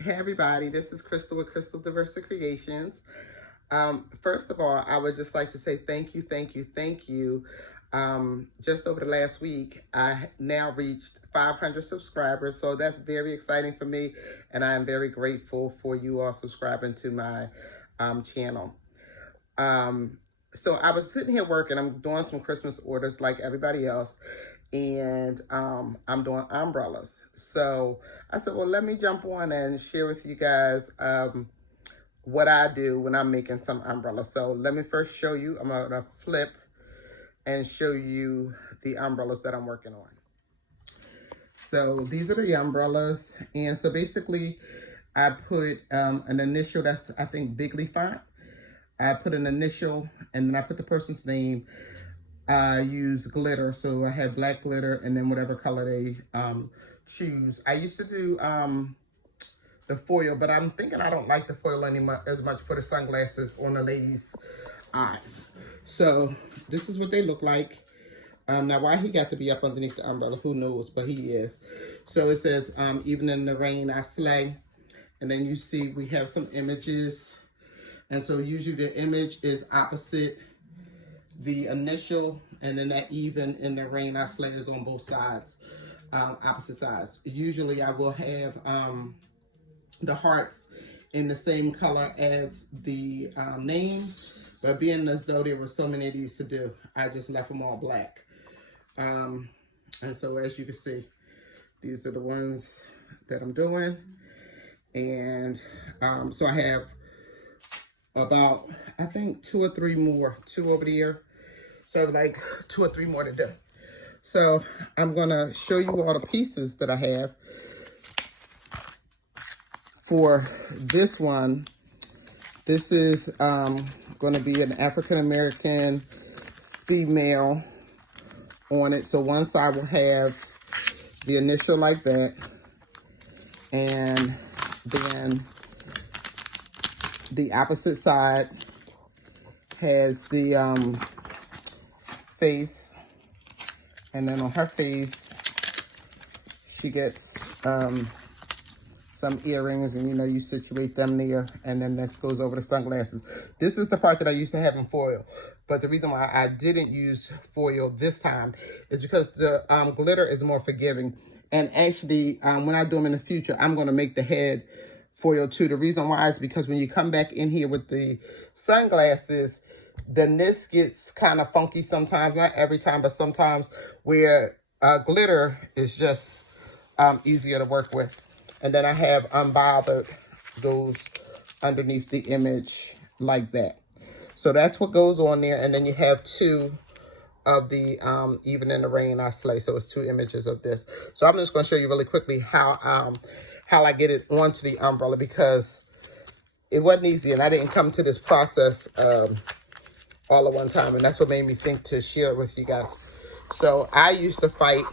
Hey everybody, this is Crystal with Crystal Diversity Creations. First of all, I would just like to say thank you, thank you, thank you. Just over the last week, I now reached 500 subscribers, so that's very exciting for me, and I am very grateful for you all subscribing to my channel. Um, so I was sitting here working. I'm doing some Christmas orders like everybody else, and I'm doing umbrellas. So I said, well, let me jump on and share with you guys what I do when I'm making some umbrellas. So let me first show you. I'm gonna flip and show you the umbrellas that I'm working on. So these are the umbrellas, and so basically, I put an initial. That's I think Bigly font. I put an initial, and then I put the person's name. I use glitter, so I have black glitter, and then whatever color they choose. I used to do the foil, but I'm thinking I don't like the foil anymore as much for the sunglasses on the ladies' eyes. So this is what they look like. Now, why he got to be up underneath the umbrella, who knows, but he is. So it says, even in the rain, I slay. And then you see we have some images. And so usually the image is opposite the initial, and then that even in the rain, I slay is on both sides, opposite sides. Usually I will have the hearts in the same color as the name, but being as though there were so many of these to do, I just left them all black. And so as you can see, these are the ones that I'm doing. And so I have about, I think 2 or 3 more, 2 over there. So like 2 or 3 more to do. So I'm gonna show you all the pieces that I have. For this one, this is gonna be an African-American female on it. So one side will have the initial like that, and then the opposite side has the face, and then on her face she gets some earrings, and you situate them there, and then that goes over the sunglasses. This is the part that I used to have in foil, but the reason why I didn't use foil this time is because the glitter is more forgiving. And actually, when I do them in the future, I'm going to make the head foil too. The reason why is because when you come back in here with the sunglasses, then this gets kind of funky sometimes, not every time, but sometimes, where glitter is just easier to work with. And then I have unbothered goes underneath the image like that. So that's what goes on there. And then you have 2 of the even in the rain I slay. So it's 2 images of this. So I'm just going to show you really quickly how I get it onto the umbrella, because it wasn't easy, and I didn't come to this process all at one time, and that's what made me think to share it with you guys. So I used to fight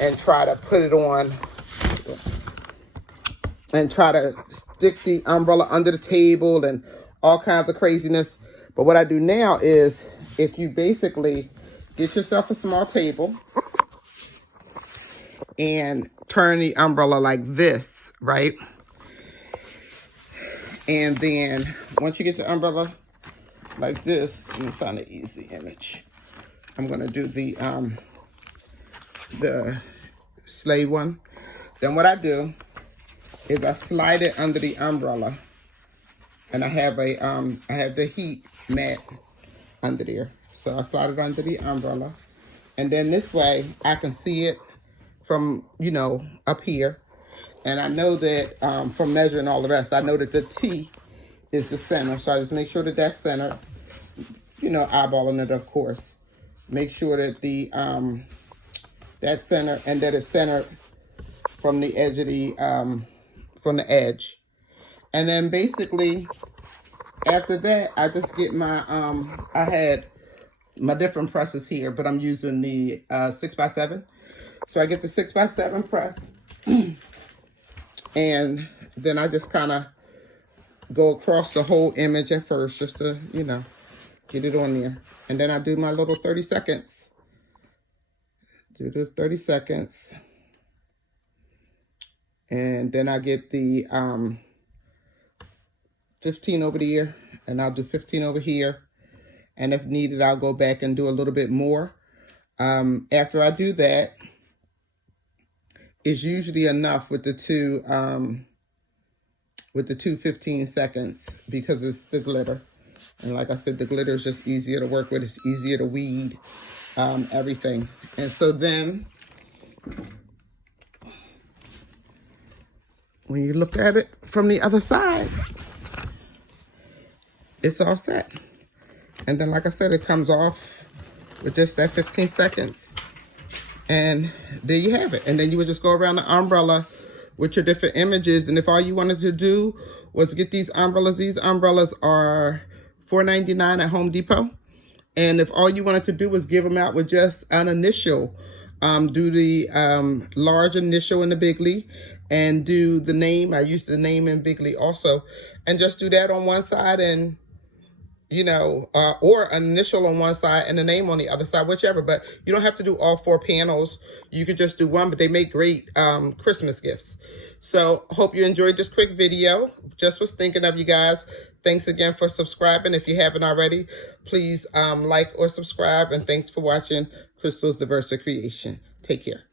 and try to put it on and try to stick the umbrella under the table and all kinds of craziness. But what I do now is, if you basically get yourself a small table and turn the umbrella like this, right? And then once you get the umbrella like this, let me find an easy image. I'm gonna do the sleigh one. Then what I do is I slide it under the umbrella, and I have the heat mat under there. So I slide it under the umbrella, and then this way I can see it from up here, and I know that from measuring all the rest, I know that the T is the center. So I just make sure that that's centered. Eyeballing it, of course. Make sure that the that's centered, and that it's centered from the edge of the from the edge. And then basically after that, I just get my I had my different presses here, but I'm using the 6x7. So I get the 6x7 press, and then I just kind of go across the whole image at first, just to get it on there. And then I do my little 30 seconds. Do the 30 seconds. And then I get the 15 over there, and I'll do 15 over here. And if needed, I'll go back and do a little bit more. After I do that, it's usually enough with the two 15 seconds, because it's the glitter. And like I said, the glitter is just easier to work with. It's easier to weed everything. And so then when you look at it from the other side, it's all set. And then, like I said, it comes off with just that 15 seconds. And there you have it. And then you would just go around the umbrella with your different images. And if all you wanted to do was get these umbrellas are $4.99 at Home Depot. And if all you wanted to do was give them out with just an initial, do the large initial in the bigly, and do the name. I use the name in bigly also. And just do that on one side, and you know, or an initial on one side and the name on the other side, whichever. But you don't have to do all 4 panels. You could just do one, but they make great Christmas gifts. So hope you enjoyed this quick video. Just was thinking of you guys. Thanks again for subscribing. If you haven't already, please like or subscribe. And thanks for watching Crystal's Diversa Creation. Take care.